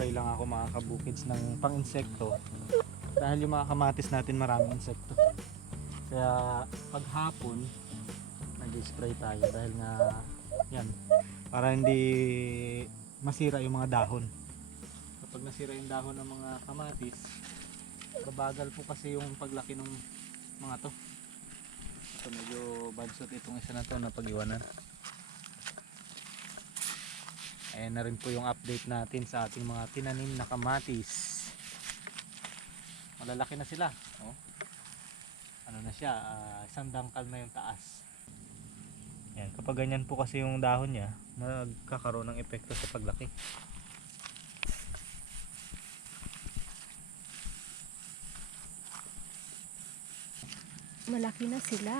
nag-spray lang ako mga kabukids ng pang-insekto. Dahil yung mga kamatis natin maraming insekto. Kaya paghapon, nag-spray tayo dahil nga yan, para hindi masira yung mga dahon. Kapag nasira yung dahon ng mga kamatis, kabagal po kasi yung paglaki ng mga to. So medyo badsot itong isa na to na pag-iwanan. Ayan na rin po yung update natin sa ating mga tinanim na kamatis. Malalaki na sila. Oh. Ano na siya, ah, isang dangkal na yung taas. Ayan, kapag ganyan po kasi yung dahon niya, magkakaroon ng epekto sa paglaki. Malaki na sila.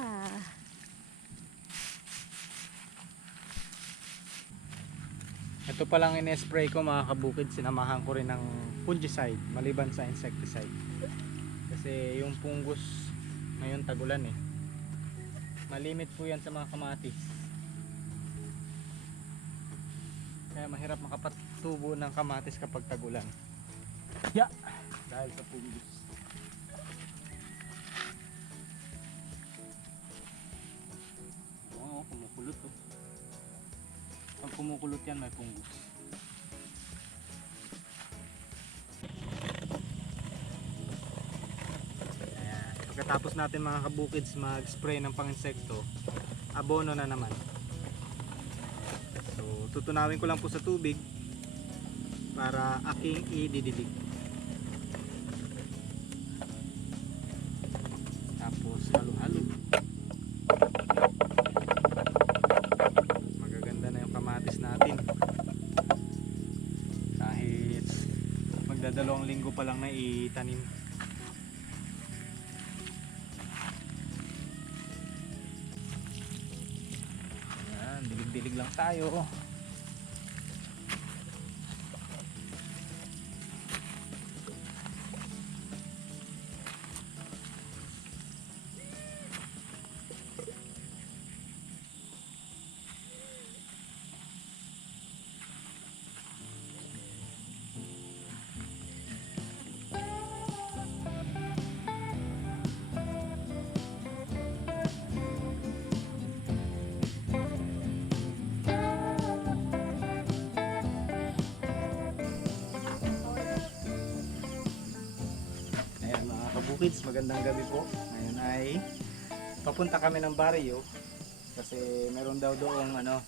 Ito pa lang in-spray ko mga kabukid, sinamahan ko rin ng fungicide maliban sa insecticide. Kasi yung fungus ngayon tagulan eh. Malimit po yan sa mga kamatis. Kaya mahirap makapatubo ng kamatis kapag tagulan. Ya! Dahil sa fungus. Oo, kumukulot oh. Kumukulot yan, may fungus. Ayan. Pagkatapos natin mga kabukids mag-spray ng pang-insekto, abono na naman. So, tutunawin ko lang po sa tubig para aking ididilig. Natin. Kahit magdadalawang linggo pa lang na itanim. Ayan, dilig-dilig lang tayo magandang gabi po. Ngayon ay papunta kami ng barrio kasi meron daw doong ano,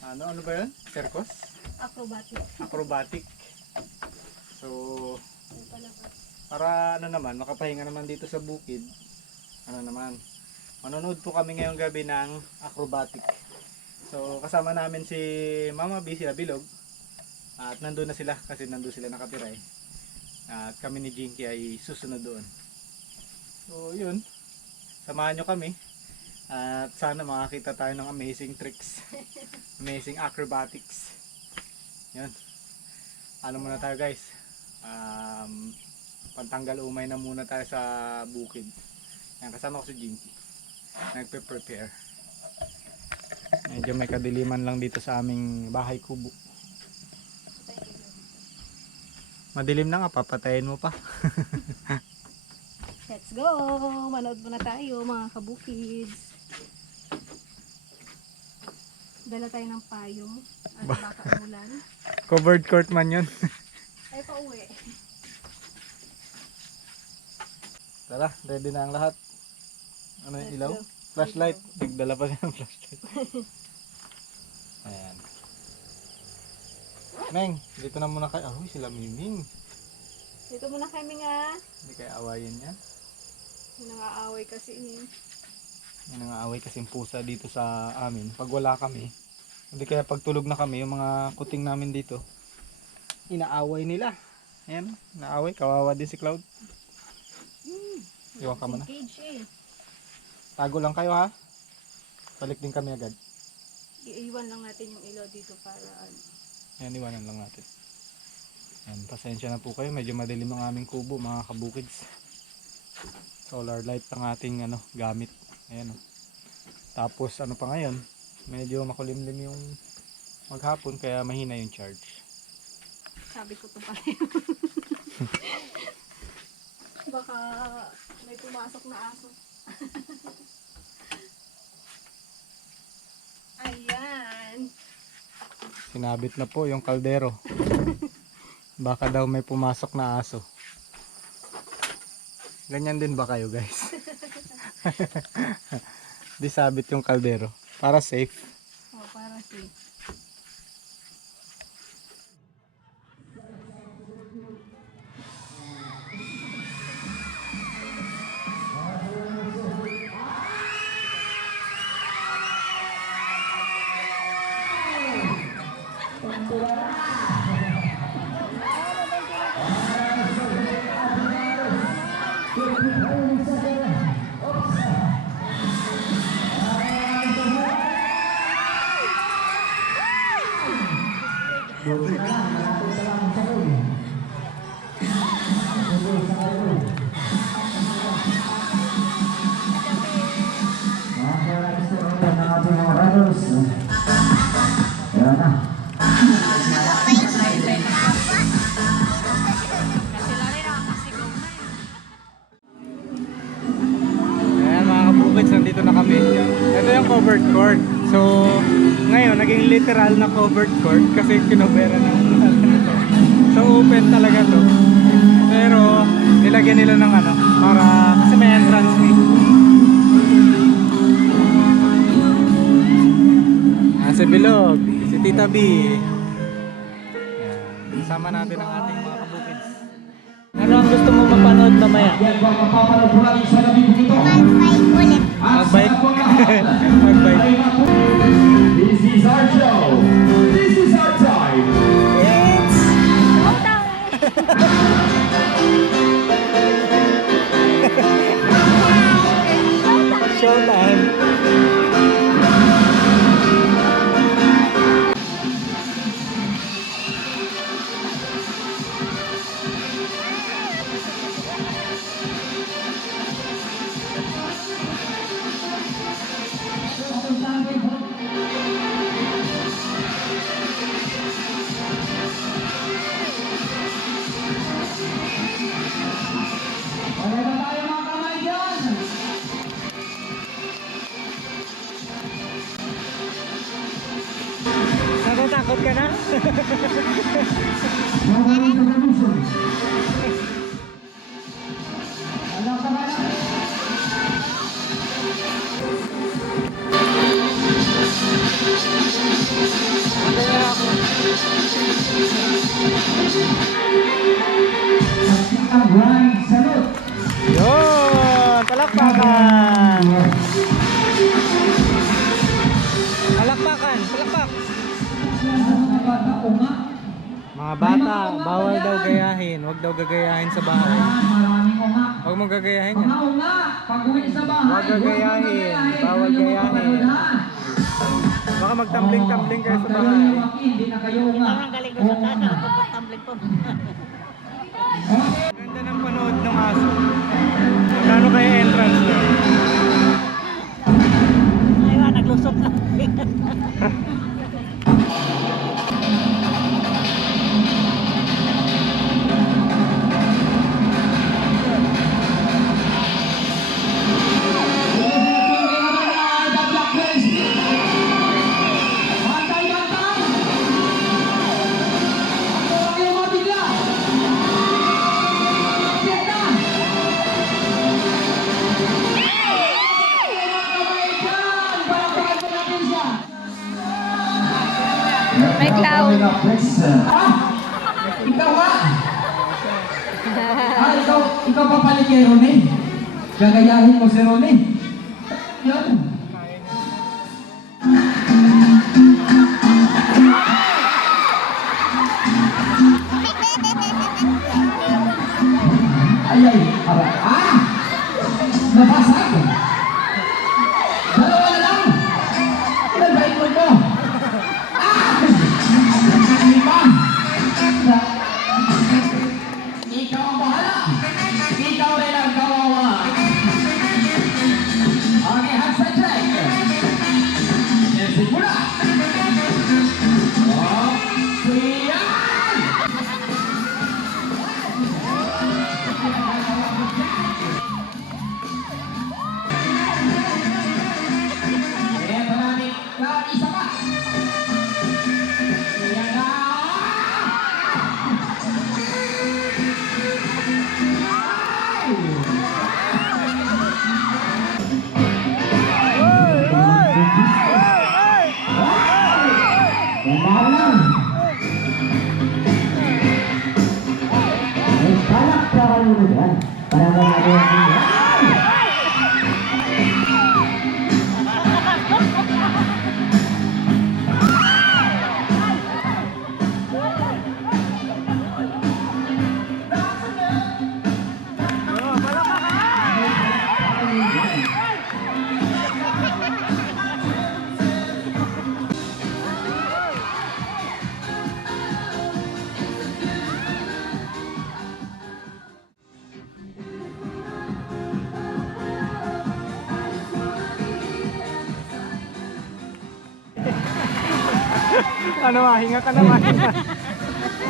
ano, ano ba yun? Circus? Acrobatic. Acrobatic. So, para ano naman, makapahinga naman dito sa bukid. Ano naman, manonood po kami ngayong gabi ng acrobatic. So, kasama namin si Mama B, sila Bilog. At nandun na sila kasi nandun sila nakatira eh. At kami ni Jinky ay susunod doon. So, yun. Samahan nyo kami. At sana makakita tayo ng amazing tricks. amazing acrobatics. Yun. Ano muna tayo guys. Um, pantanggal umay na muna tayo sa bukid. Yan, kasama ko si Jinky. Nagpe-prepare. Medyo may kadiliman lang dito sa aming bahay kubo. Madilim na nga, papatayin mo pa. Let's go! Manood muna tayo mga kabukids. Dala tayo ng payong at baka umulan. Covered court man yun. Ay, pauwi. Tara, ready na ang lahat. Ano yung ilaw? Flashlight. Nagdala pa siya ng flashlight. Ayan. Meng, dito na muna kayo. Uy, sila Miming. Dito muna kami nga. Hindi kaya awayin niya. Nangaaway kasi ini. May nangaaway kasing pusa dito sa amin. Pag wala kami, hindi kaya pag tulog na kami, yung mga kuting namin dito, inaaway nila. Ayan, naaway. Kawawa din si Cloud. Hmm. Iwan ka muna. Cage eh. Tago lang kayo ha. Balik din kami agad. Iiwan lang natin yung ilaw dito para ano. Ayan, iwanan lang natin. Ayan, pasensya na po kayo. Medyo madilim ang aming kubo, mga kabukids. Solar light ang ating ano, gamit. Ayan oh. Tapos ano pa ngayon, medyo makulimlim yung maghapon kaya mahina yung charge. sabi ko to pala. Baka may pumasok na aso. Ayan. Sinabit na po yung kaldero. Baka daw may pumasok na aso. Ganyan din ba kayo guys? Di sabit yung kaldero. Para safe. Covered court kasi kinobera ng So, open talaga to. Pero, nilagyan nila ng ano, para, kasi may entrance fee. Ah, si Bilog, si Tita B. Kasama natin ang ating mga kabukids. Ano ang gusto mo mapanood mamaya? Magbike? Magbike. This is our show. show. Natatakot ka na? Mga bata, bawal daw gayahin. Huwag daw gagayahin sa bahay. Nga. Huwag mong gagayahin Mga yan. oo nga. Pag uwi sa bahay. Huwag gagayahin. Bawal gayahin. Baka magtambling-tambling kayo sa bahay. Hindi na kayo oo nga. Ang galing ko sa taas, nakapagpatumbling ko. Ganda ng panood ng aso. Magkano kaya entrance nyo? Ayun, naglusot na. May clown. Ikaw ba? Ah, ikaw, ikaw papalit kay Ronnie? Gagayahin mo si Ronnie? Ano ma, hinga ka naman.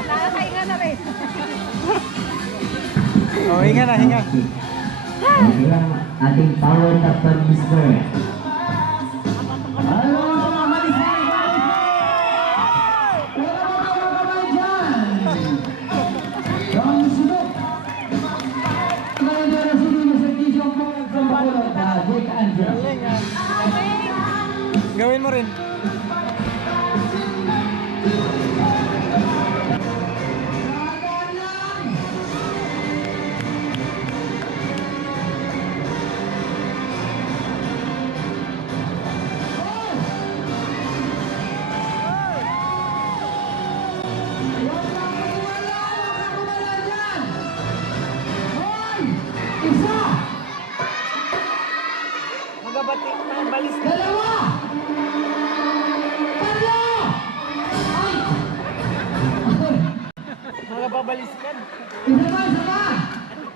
Nakakahinga na rin. oh, hinga na, hinga. Ating power doctor Mr. Hello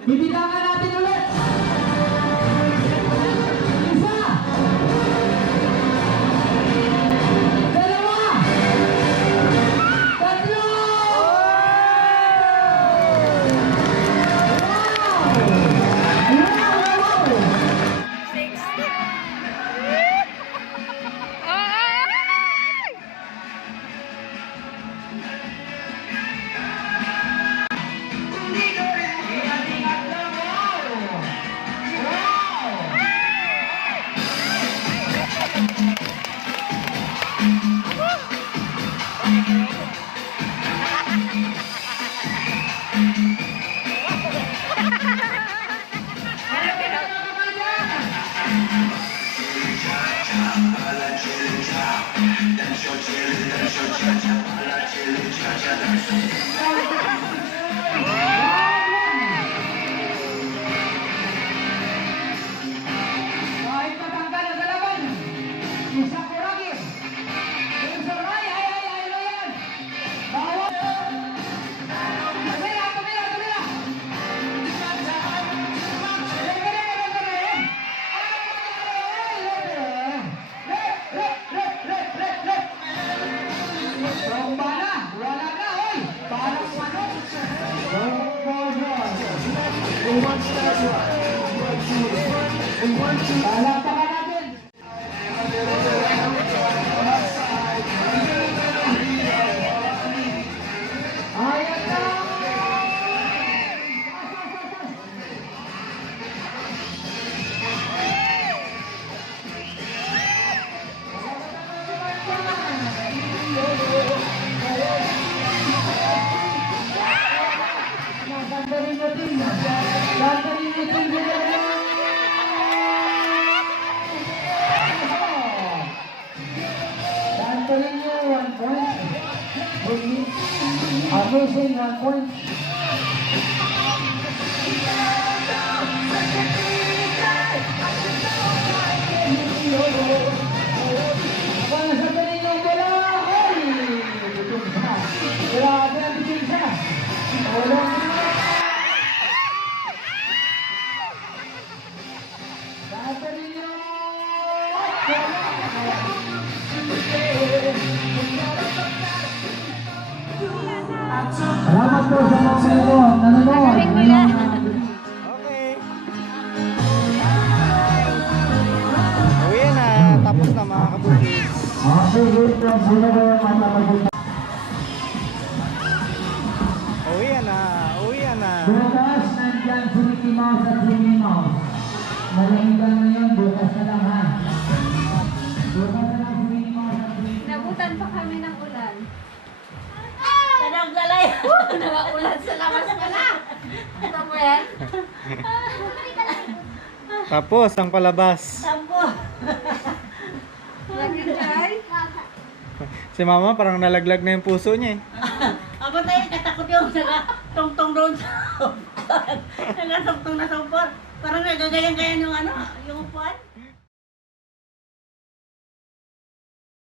বিবিরা あなた Amazing, one point. Para sa Danilo bola, ay! Bitin siya. Grabe ang bitin siya. Walang Dantolinho! Salamat po sa mga nanonood. Nanonood. Okay. Uwi na. Tapos na mga kabukid. Okay, wait lang. Sino ba yung matapagod? Uwi na. Uwi na. Bukas, nandyan si Mickey Mouse at si Minnie Mouse. Malamig lang ngayon, bukas na lang ha. Bukas na lang si Minnie Mouse at si Minnie Nabutan pa kami ng sa labas pala. Ito mo yan? Tapos, ang palabas. Sampo. Lagi dyan. Si mama parang nalaglag na yung puso niya eh. Ako tayo, katakot yung nagatungtong doon sa upuan. Nagatungtong na sa upuan. Parang nagagayan-gayan yung ano, yung upuan.